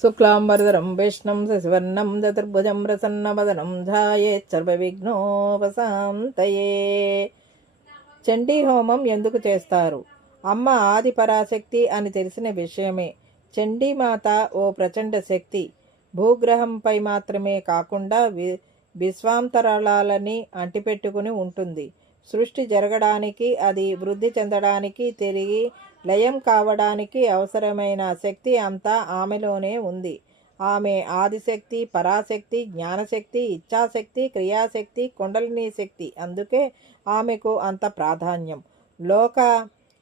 శుక్లాంబరధరం విష్ణుం శశివర్ణం చతుర్భుజం ప్రసన్నవదనం ధ్యాయేచ్చర్వవిఘ్నోపశాంతయే. చండీ హోమం ఎందుకు చేస్తారు? అమ్మ ఆది పరాశక్తి అని తెలిసిన విషయమే. చండీమాత ఓ ప్రచండ శక్తి. భూగ్రహంపై మాత్రమే కాకుండా విశ్వాంతరాళాలని అంటిపెట్టుకుని ఉంటుంది. సృష్టి జరగడానికి, అది వృద్ధి చెందడానికి, తిరిగి లయం కావడానికి అవసరమైన శక్తి అంతా ఆమెలోనే ఉంది. ఆమె ఆదిశక్తి, పరాశక్తి, జ్ఞానశక్తి, ఇచ్ఛాశక్తి, క్రియాశక్తి, కుండలిని శక్తి. అందుకే ఆమెకు అంత ప్రాధాన్యం. లోక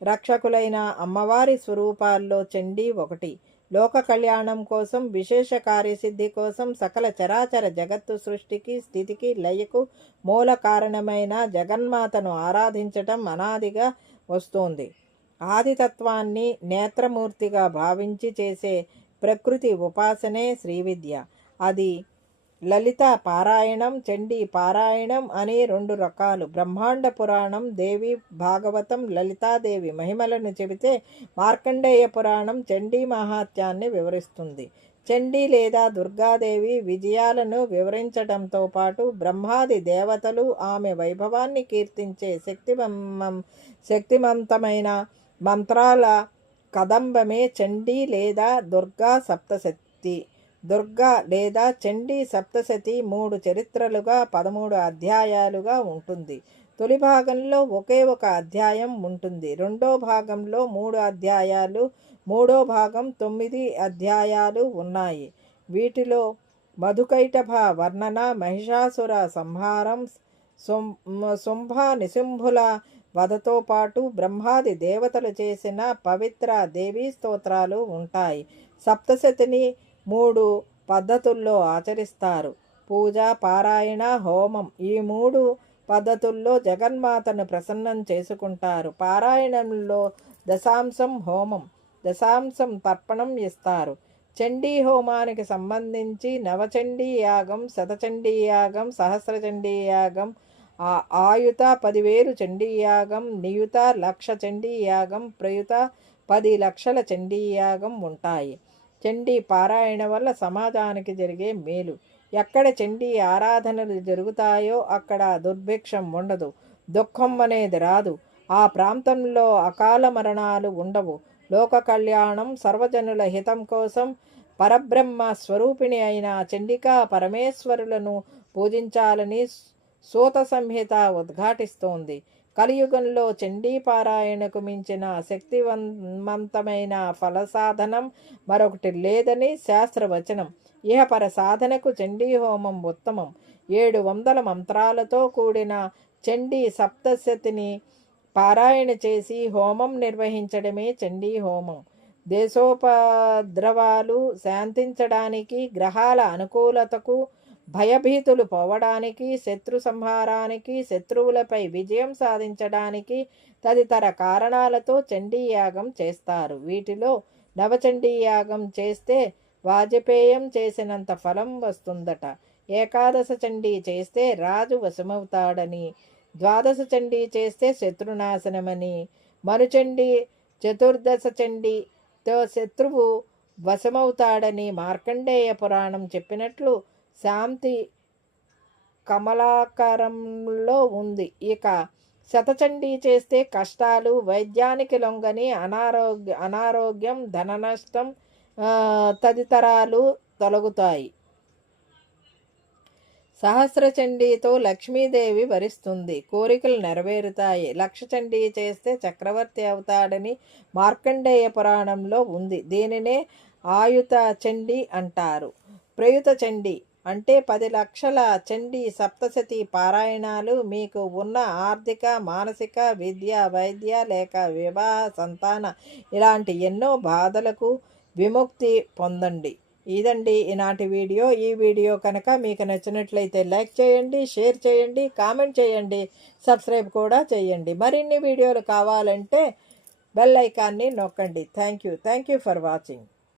రక్షకులైన అమ్మవారి స్వరూపాల్లో చండీ ఒకటి. లోక కళ్యాణం కోసం, విశేష కార్యసిద్ధి కోసం, సకల చరాచర జగత్తు సృష్టికి, స్థితికి, లయకు మూల కారణమైన జగన్మాతను ఆరాధించటం అనాదిగా వస్తోంది. ఆదితత్వాన్ని నేత్రమూర్తిగా భావించి చేసే ప్రకృతి ఉపాసనే శ్రీవిద్య. అది లలిత పారాయణం, చండీ పారాయణం అని రెండు రకాలు. బ్రహ్మాండ పురాణం దేవి భాగవతం లలితాదేవి మహిమలను చెబితే, మార్కండేయ పురాణం చండీ మహాత్యాన్ని వివరిస్తుంది. చండీ లేదా దుర్గాదేవి విజయాలను వివరించడంతో పాటు బ్రహ్మాది దేవతలు ఆమె వైభవాన్ని కీర్తించే శక్తిమంతమైన మంత్రాల కదంబమే చండీ లేదా దుర్గా సప్తశతి. దుర్గా లేదా చండీ సప్తశతి 3 చరిత్రలుగా 13 అధ్యాయాలుగా ఉంటుంది. తొలి భాగంలో ఒకే ఒక అధ్యాయం ఉంటుంది. రెండో భాగంలో 3 అధ్యాయాలు, మూడో భాగం 9 అధ్యాయాలు ఉన్నాయి. వీటిలో మధుకైటభ వర్ణన, మహిషాసుర సంహారం, శుంభ నిశుంభుల వధతో పాటు బ్రహ్మాది దేవతలు చేసిన పవిత్ర దేవీ స్తోత్రాలు ఉంటాయి. సప్తశతిని 3 పద్ధతుల్లో ఆచరిస్తారు: పూజ, పారాయణ, హోమం. ఈ 3 పద్ధతుల్లో జగన్మాతను ప్రసన్నం చేసుకుంటారు. పారాయణంలో దశాంశం హోమం, దశాంశం తర్పణం ఇస్తారు. చండీ హోమానికి సంబంధించి నవచండీ యాగం, శతచండీ యాగం, సహస్రచండీ యాగం, ఆయుత 10,000 చండీయాగం, నియుత 1,00,000 చండీయాగం, ప్రయుత 10 లక్షల చండీయాగం ఉంటాయి. చండీ పారాయణ వల్ల సమాజానికి జరిగే మేలు. ఎక్కడ చండీ ఆరాధనలు జరుగుతాయో అక్కడ దుర్భిక్షం ఉండదు, దుఃఖం అనేది రాదు. ఆ ప్రాంతంలో అకాల మరణాలు ఉండవు. లోక కళ్యాణం, సర్వజనుల హితం కోసం పరబ్రహ్మ స్వరూపిణి అయిన చండికా పరమేశ్వరులను పూజించాలని సూత సంహిత ఉద్ఘాటిస్తోంది. కలియుగంలో చండీ పారాయణకు మించిన శక్తివంతమైన ఫలసాధనం మరొకటి లేదని శాస్త్రవచనం. ఇహపర సాధనకు చండీ హోమం ఉత్తమం. 700 మంత్రాలతో కూడిన చండీ సప్తశతిని పారాయణ చేసి హోమం నిర్వహించడమే చండీ హోమం. దేశోపద్రవాలు శాంతించడానికి, గ్రహాల అనుకూలతకు, భయభీతులు పోవడానికి, శత్రు సంహారానికి, శత్రువులపై విజయం సాధించడానికి తదితర కారణాలతో చండీయాగం చేస్తారు. వీటిలో నవచండీయాగం చేస్తే వాజపేయం చేసినంత ఫలం వస్తుందట. ఏకాదశ చండీ చేస్తే రాజు వశమవుతాడని, ద్వాదశ చండీ చేస్తే శత్రునాశనమని, మనుచండీ చతుర్దశ చండీతో శత్రువు వశమవుతాడని మార్కండేయ పురాణం చెప్పినట్లు శాంతి కమలాకరంలో ఉంది. ఇక శతచండీ చేస్తే కష్టాలు, వైద్యానికి లొంగని అనారోగ్యం, ధన నష్టం తదితరాలు తొలగుతాయి. సహస్రచండీతో లక్ష్మీదేవి వరిస్తుంది, కోరికలు నెరవేరుతాయి. 1,00,000 చండీ చేస్తే చక్రవర్తి అవుతాడని మార్కండేయ పురాణంలో ఉంది. దీనినే ఆయుత చండీ అంటారు. ప్రయుత చండీ అంటే 10 లక్షల చండీ సప్తశతి పారాయణాలు. మీకు ఉన్న ఆర్థిక, మానసిక, విద్య, వైద్య లేక వివాహ, సంతాన ఇలాంటి ఎన్నో బాధలకు విముక్తి పొందండి. ఇదండి ఈనాటి వీడియో. ఈ వీడియో కనుక మీకు నచ్చినట్లయితే లైక్ చేయండి, షేర్ చేయండి, కామెంట్ చేయండి, సబ్స్క్రైబ్ కూడా చేయండి. మరిన్ని వీడియోలు కావాలంటే బెల్ ఐకాన్ని నొక్కండి. Thank you for watching.